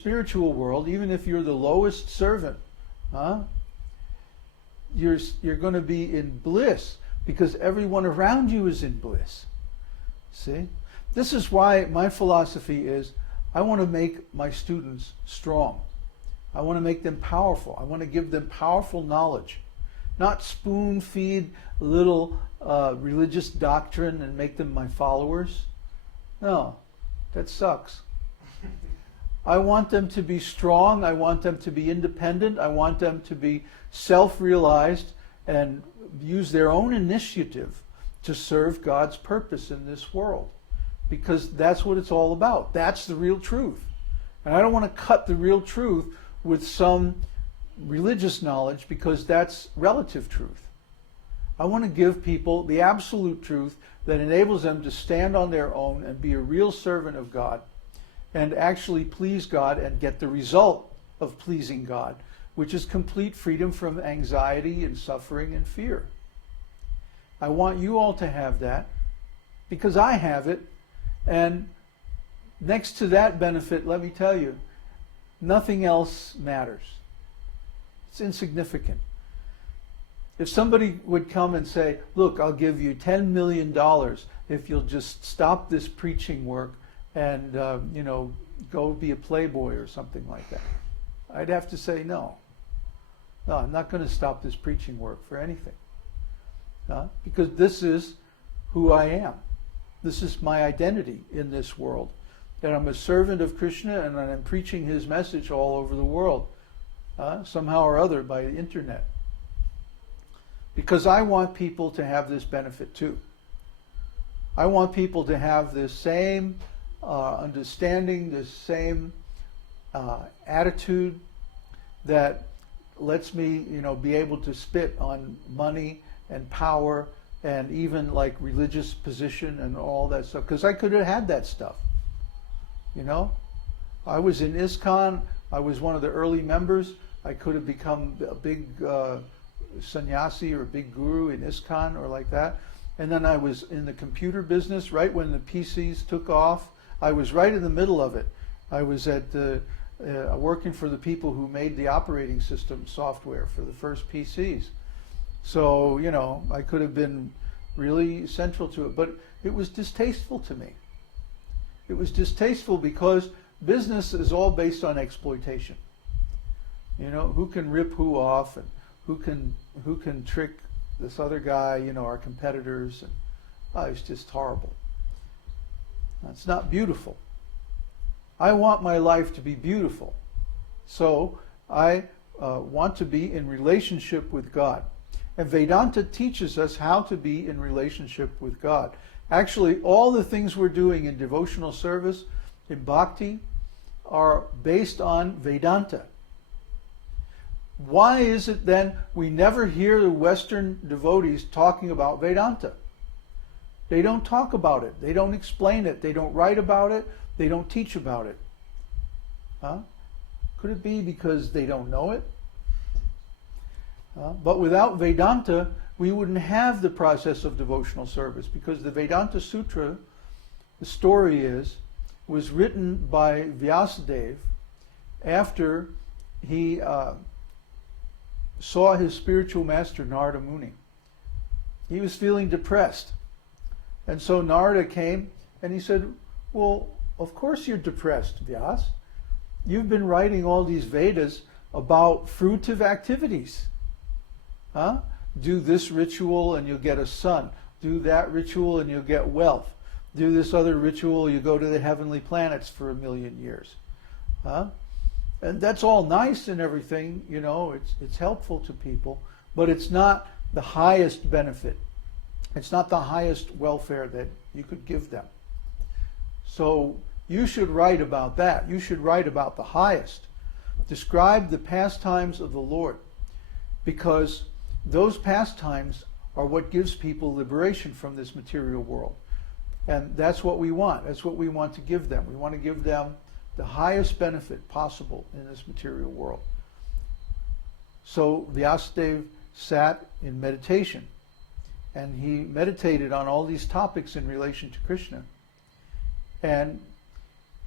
spiritual world, even if you're the lowest servant, huh? You're going to be in bliss because everyone around you is in bliss. See? This is why my philosophy is I want to make my students strong. I want to make them powerful. I want to give them powerful knowledge. Not spoon feed little religious doctrine and make them my followers. No, that sucks. I want them to be strong. I want them to be independent. I want them to be self-realized and use their own initiative to serve God's purpose in this world. Because that's what it's all about. That's the real truth. And I don't want to cut the real truth with some religious knowledge because that's relative truth. I want to give people the absolute truth that enables them to stand on their own and be a real servant of God and actually please God and get the result of pleasing God, which is complete freedom from anxiety and suffering and fear. I want you all to have that because I have it. And next to that benefit, let me tell you, nothing else matters. It's insignificant. If somebody would come and say, look, I'll give you $10 million if you'll just stop this preaching work and, go be a playboy or something like that, I'd have to say no. No, I'm not going to stop this preaching work for anything. Because this is who I am. This is my identity in this world. That I'm a servant of Krishna and I'm preaching his message all over the world, somehow or other by the internet. Because I want people to have this benefit too. I want people to have this same understanding, this same attitude that lets me, be able to spit on money and power and even like religious position and all that stuff. Because I could have had that stuff. I was in ISKCON. I was one of the early members. I could have become a big sannyasi or a big guru in ISKCON or like that. And then I was in the computer business right when the PCs took off. I was right in the middle of it. I was at working for the people who made the operating system software for the first PCs. So, I could have been really central to it. But it was distasteful to me. It was distasteful because business is all based on exploitation. Who can rip who off and who can trick this other guy, our competitors. And it's just horrible. It's not beautiful. I want my life to be beautiful. So I want to be in relationship with God. And Vedanta teaches us how to be in relationship with God. Actually, all the things we're doing in devotional service, in bhakti, are based on Vedanta. Why is it then we never hear the Western devotees talking about Vedanta? They don't talk about it. They don't explain it. They don't write about it. They don't teach about it. Could it be because they don't know it? But without Vedanta, we wouldn't have the process of devotional service because the Vedanta Sutra, the story is, was written by Vyasadeva after he saw his spiritual master Narada Muni. He was feeling depressed. And so Narada came and he said, well, of course you're depressed, Vyas. You've been writing all these Vedas about fruitive activities. Do this ritual and you'll get a son. Do that ritual and you'll get wealth. Do this other ritual, you go to the heavenly planets for 1,000,000 years. And that's all nice and everything, it's helpful to people, but it's not the highest benefit. It's not the highest welfare that you could give them. So you should write about that. You should write about the highest. Describe the pastimes of the Lord, because those pastimes are what gives people liberation from this material world. And that's what we want. That's what we want to give them. We want to give them the highest benefit possible in this material world. So Vyasadeva sat in meditation, and he meditated on all these topics in relation to Krishna. And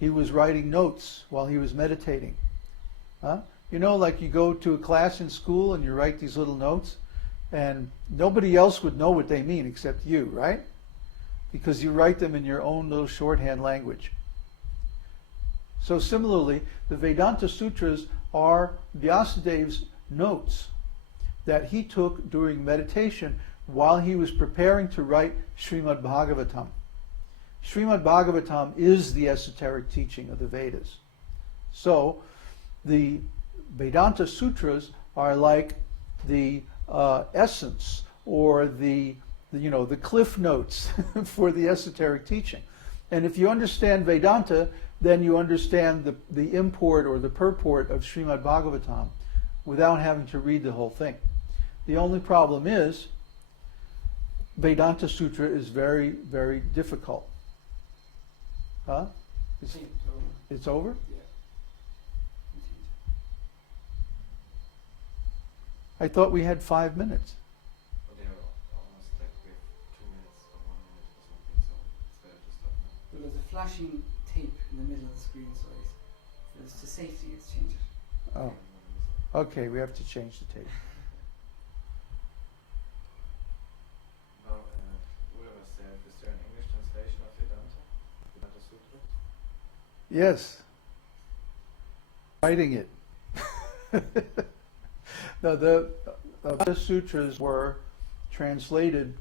he was writing notes while he was meditating. Huh? You know, like you go to a class in school and you write these little notes, and nobody else would know what they mean except you, right? Because you write them in your own little shorthand language. So similarly, the Vedanta Sutras are Vyasadev's notes that he took during meditation while he was preparing to write Srimad Bhagavatam. Srimad Bhagavatam is the esoteric teaching of the Vedas. So the Vedanta Sutras are like the essence or the cliff notes for the esoteric teaching. And if you understand Vedanta, then you understand the import or the purport of Srimad Bhagavatam without having to read the whole thing. The only problem is Vedanta Sutra is very, very difficult. Huh? It's over? Yeah. I thought we had 5 minutes. But they are almost like we have 2 minutes or 1 minute or something, so it's better to stop now. But there's a flashing tape in the middle of the screen, so it's to safety, it's changed it. Oh, okay, we have to change the tape. Now, whoever said, is there an English translation of Vedanta? Vedanta Sutra? Yes. Writing it. Now, the sutras were translated,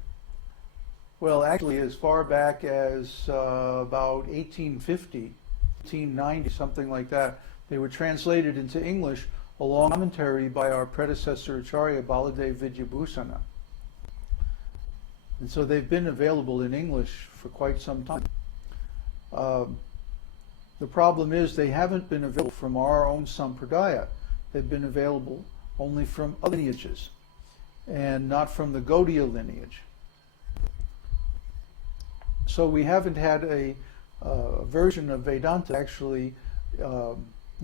well, actually as far back as about 1850, 1890, something like that. They were translated into English along with commentary by our predecessor Acharya Baladev Vidyabhusana. And so they've been available in English for quite some time. The problem is they haven't been available from our own sampradaya. They've been available only from other lineages and not from the Gaudiya lineage. So we haven't had a version of Vedanta that actually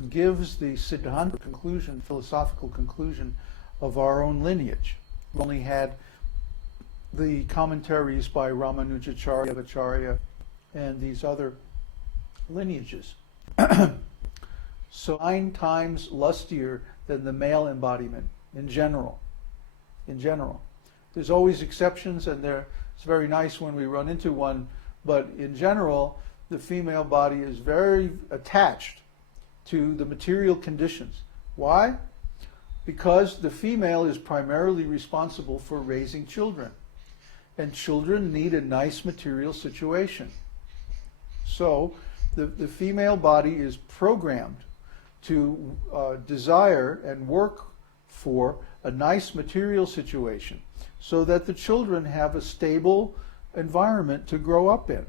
gives the Siddhanta conclusion, philosophical conclusion of our own lineage. We only had the commentaries by Ramanujacharya, Acharya, and these other lineages. So 9 times lustier than the male embodiment in general. In general. There's always exceptions, and it's very nice when we run into one, but in general, the female body is very attached to the material conditions. Why? Because the female is primarily responsible for raising children, and children need a nice material situation. So the female body is programmed to desire and work for a nice material situation so that the children have a stable environment to grow up in.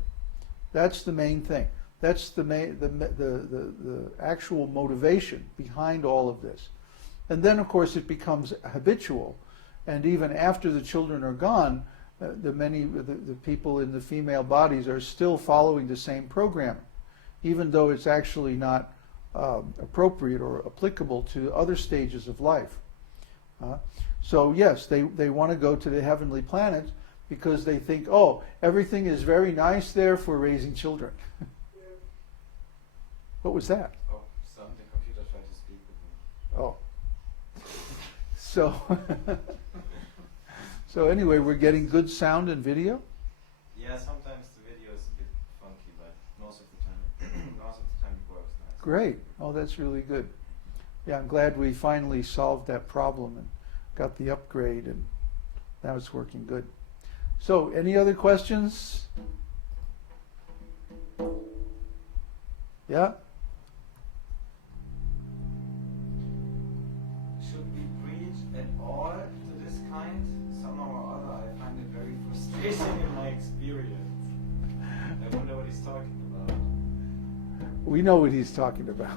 That's the main thing. That's the actual motivation behind all of this. And then, of course, it becomes habitual. And even after the children are gone, the people in the female bodies are still following the same program, even though it's actually not appropriate or applicable to other stages of life. So yes, they want to go to the heavenly planets because they think, oh, everything is very nice there for raising children. What was that? Oh, the computer tried to speak with me. Oh. So anyway, we're getting good sound and video? Yeah, sometimes the video is a bit funky, but most of the time it works nice. Great. Oh, that's really good. Yeah, I'm glad we finally solved that problem and got the upgrade, and now it's working good. So, any other questions? Yeah? Should we preach at all to this kind? Somehow or other, I find it very frustrating in my experience. I wonder what he's talking about. We know what he's talking about.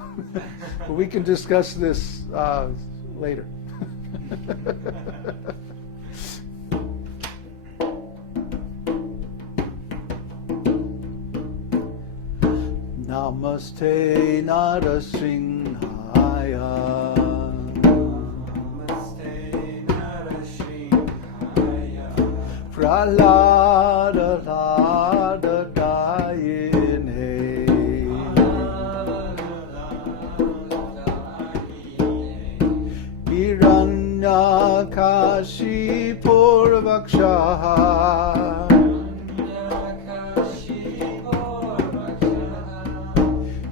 But we can discuss this later. Namaste Narasimhaya. Namaste Narasimhaya. Prahlada Dayine. Kashi Purvaksha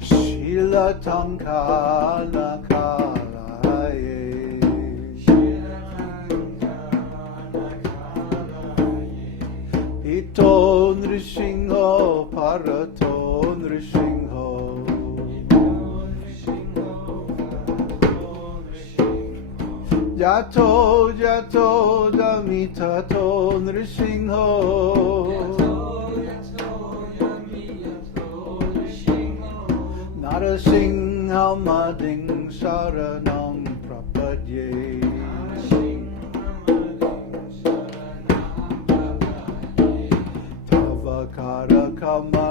Shila Tankala Kalaye Ito Nrishingho Parato Nrishingho Jato Jato Damitato Nrishingho Narasingha Mading Saranam Prapadye Tavakara Kama